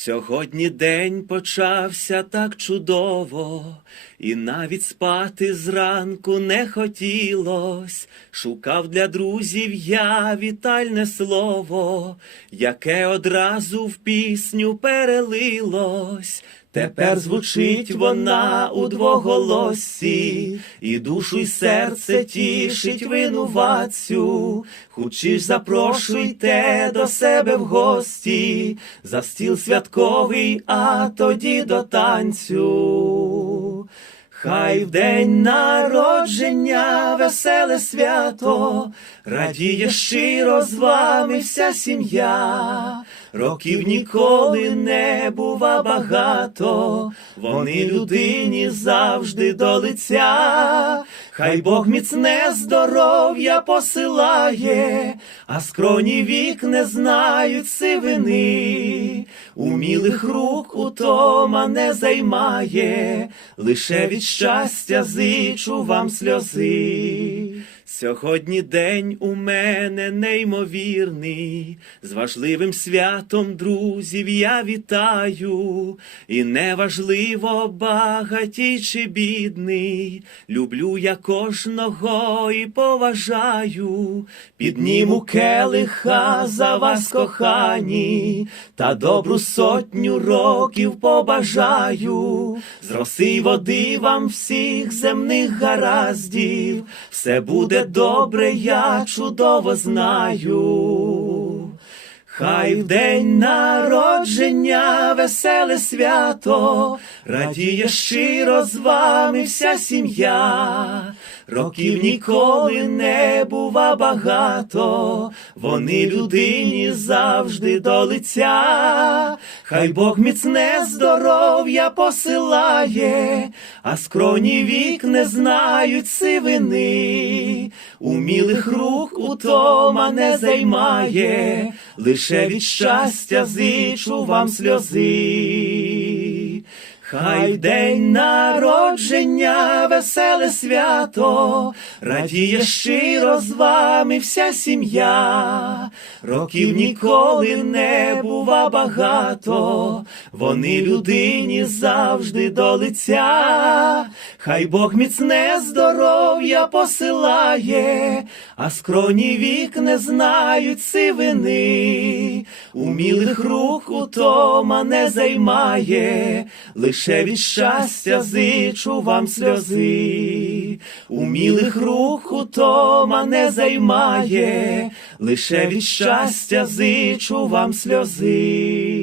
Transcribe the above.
Сьогодні день почався так чудово, і навіть спати зранку не хотілось. Шукав для друзів я вітальне слово, яке одразу в пісню перелилось. Тепер звучить вона у двоголосі, і душу й серце тішить винуватцю. Хучі ж запрошуйте до себе в гості, за стіл святковий, а тоді до танцю. Хай в день народження веселе свято, радіє щиро з вами вся сім'я, років ніколи не бува багато, вони людині завжди до лиця, хай Бог міцне здоров'я посилає, а скроні вік не знають сивини, умілих рук утома не займає, лише від щастя зичу вам сльози. Сьогодні день у мене неймовірний, з важливим святом друзів я вітаю, і неважливо, багатій чи бідний, люблю я кожного і поважаю, підніму келиха за вас, кохані, та добру сотню років побажаю, з води вам всіх земних гараздів, все буде добре, я чудово знаю. Хай в день народження веселе свято, радіє щиро з вами вся сім'я, років ніколи не бува багато, вони людині завжди до лиця, хай Бог міцне здоров'я посилає, а скроні вік не знають сивини, умілих рук утома не займає, лише від щастя зичу вам сльози. Хай день народження, веселе свято, радіє щиро з вами вся сім'я, років ніколи не бува багато, вони людині завжди до лиця, хай Бог міцне здоров'я посилає, а скроні вік не знають сивини, умілих рук утома не займає, лише від щастя зичу вам сльози, умілих рук утома не займає, лише від щастя зичу вам сльози.